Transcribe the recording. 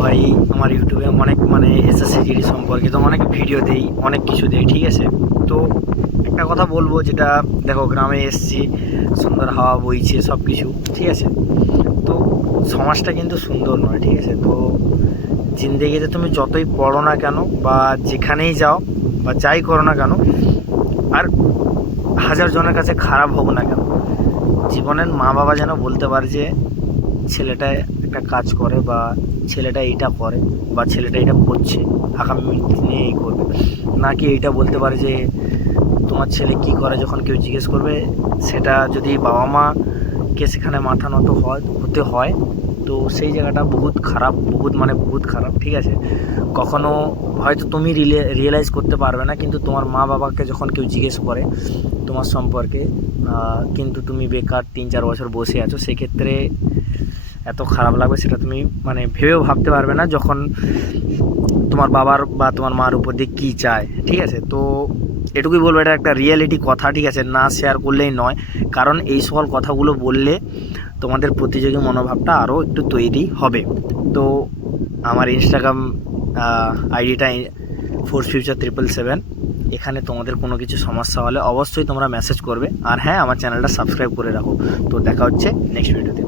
ভাই আমার ইউটিউবে অনেক এসএসসি জিডি সম্পর্কিত অনেক ভিডিও দেই, অনেক কিছু দেই, ঠিক আছে। তো একটা কথা বলবো, যেটা দেখো গ্রামে এসছি, সুন্দর হাওয়া বইছে, সব কিছু ঠিক আছে। তো সমাজটা কিন্তু সুন্দর নয়, ঠিক আছে। তো জিন্দেগিতে তুমি যতই পড়ো না কেন বা যেখানেই যাও বা যাই করো না কেন, আর হাজার জনের কাছে খারাপ হোক না কেন, জীবনের মা বাবা যেন বলতে পারে যে ছেলেটা একটা কাজ করে বা ছেলেটা এইটা করে বা ছেলেটা এটা করছে, আগামী দিনে এই করবে। না কি এইটা বলতে পারে যে তোমার ছেলে কি করে, যখন কেউ জিজ্ঞেস করবে, সেটা যদি বাবা মাকে সেখানে মাথা নত হতে হয়, তো সেই জায়গাটা বহুত খারাপ, বহুত খারাপ, ঠিক আছে। কখনো হয়তো তুমি রিয়েলাইজ করতে পারবে না, কিন্তু তোমার মা বাবাকে যখন কেউ জিজ্ঞেস করে তোমার সম্পর্কে, কিন্তু তুমি বেকার 3-4 বছর বসে আছো, সেক্ষেত্রে এত খারাপ লাগবে সেটা তুমি ভেবেও ভাবতে পারবে না, যখন তোমার বাবার বা তোমার মার উপর দিয়ে কী চায়, ঠিক আছে। তো এটুকুই বলবো, এটা একটা রিয়েলিটি কথা, ঠিক আছে, না শেয়ার করলেই নয়। কারণ এই সকল কথাগুলো বললে তোমাদের প্রতিযোগী মনোভাবটা আরও একটু তৈরি হবে। তো আমার ইনস্টাগ্রাম আইডিটা ForceFuture777, এখানে তোমাদের কোনো কিছু সমস্যা হলে অবশ্যই তোমরা মেসেজ করবে। আর হ্যাঁ, আমার চ্যানেলটা সাবস্ক্রাইব করে রাখো। তো দেখা হচ্ছে নেক্সট ভিডিওতে।